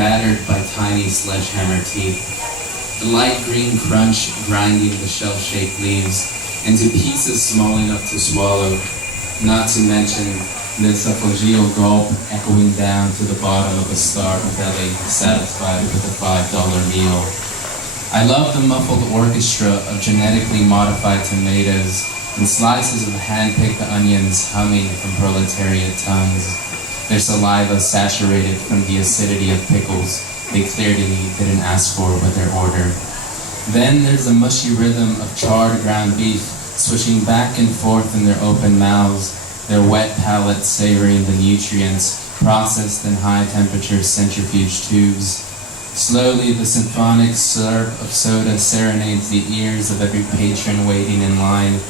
battered by tiny sledgehammer teeth. The light green crunch grinding the shell-shaped leaves into pieces small enough to swallow, not to mention the esophageal gulp echoing down to the bottom of a starved belly, satisfied with a $5 meal. I love the muffled orchestra of genetically modified tomatoes and slices of hand-picked onions humming from proletariat tongues, their saliva saturated from the acidity of pickles they clearly didn't ask for with their order. Then there's the mushy rhythm of charred ground beef swishing back and forth in their open mouths, their wet palates savoring the nutrients processed in high-temperature centrifuge tubes. Slowly, the symphonic slurp of soda serenades the ears of every patron waiting in line,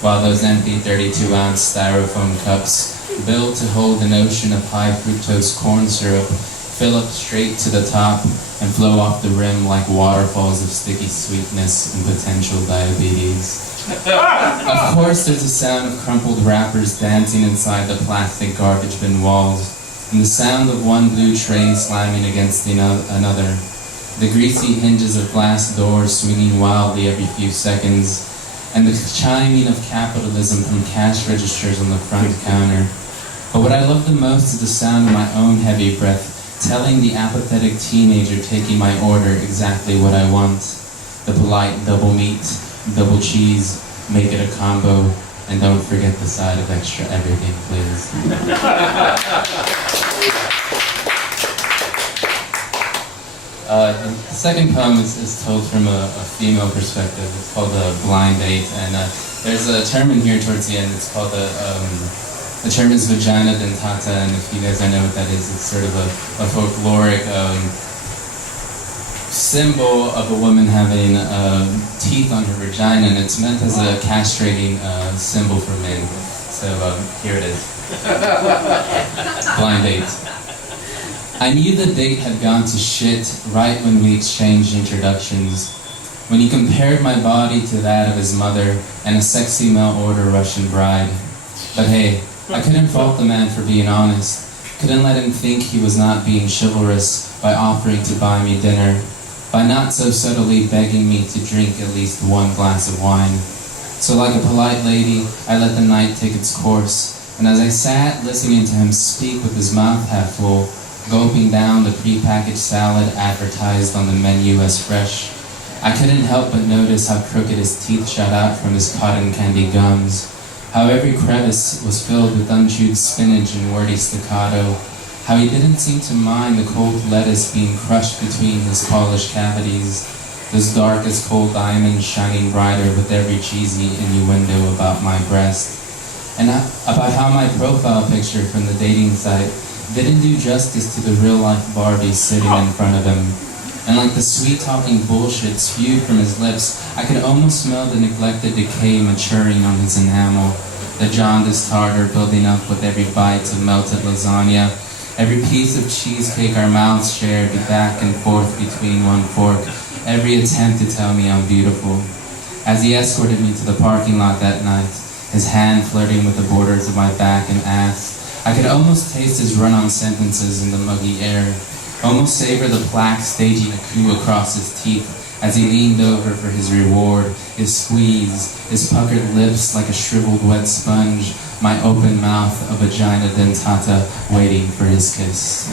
while those empty 32-ounce styrofoam cups, built to hold an ocean of high-fructose corn syrup, fill up straight to the top and flow off the rim like waterfalls of sticky sweetness and potential diabetes. Of course, there's the sound of crumpled wrappers dancing inside the plastic garbage bin walls, and the sound of one blue tray slamming against another, the greasy hinges of glass doors swinging wildly every few seconds, and the chiming of capitalism from cash registers on the front counter. But what I love the most is the sound of my own heavy breath, telling the apathetic teenager taking my order exactly what I want. The polite double meat, double cheese, make it a combo, and don't forget the side of extra everything, please. The second poem is told from a female perspective. It's called a blind date, and there's a term in here towards the end. It's called the term is vagina dentata, and if you guys don't know what that is, it's sort of a folkloric symbol of a woman having teeth on her vagina, and it's meant as a castrating symbol for men. So here it is. Blind date. I knew the date had gone to shit right when we exchanged introductions, when he compared my body to that of his mother and a sexy mail-order Russian bride. But hey, I couldn't fault the man for being honest. Couldn't let him think he was not being chivalrous by offering to buy me dinner, by not so subtly begging me to drink at least one glass of wine. So like a polite lady, I let the night take its course, and as I sat listening to him speak with his mouth half full, gulping down the prepackaged salad advertised on the menu as fresh, I couldn't help but notice how crooked his teeth shot out from his cotton candy gums, how every crevice was filled with unchewed spinach and wordy staccato, how he didn't seem to mind the cold lettuce being crushed between his polished cavities, those dark as cold diamonds shining brighter with every cheesy innuendo about my breast, and about how my profile picture from the dating site didn't do justice to the real-life Barbie sitting in front of him. And like the sweet-talking bullshit spewed from his lips, I could almost smell the neglected decay maturing on his enamel, the jaundiced tartar building up with every bite of melted lasagna, every piece of cheesecake our mouths shared back and forth between one fork, every attempt to tell me I'm beautiful. As he escorted me to the parking lot that night, his hand flirting with the borders of my back and ass, I could almost taste his run-on sentences in the muggy air, almost savor the plaque staging a coup across his teeth as he leaned over for his reward, his squeeze, his puckered lips like a shriveled wet sponge, my open mouth a vagina dentata waiting for his kiss.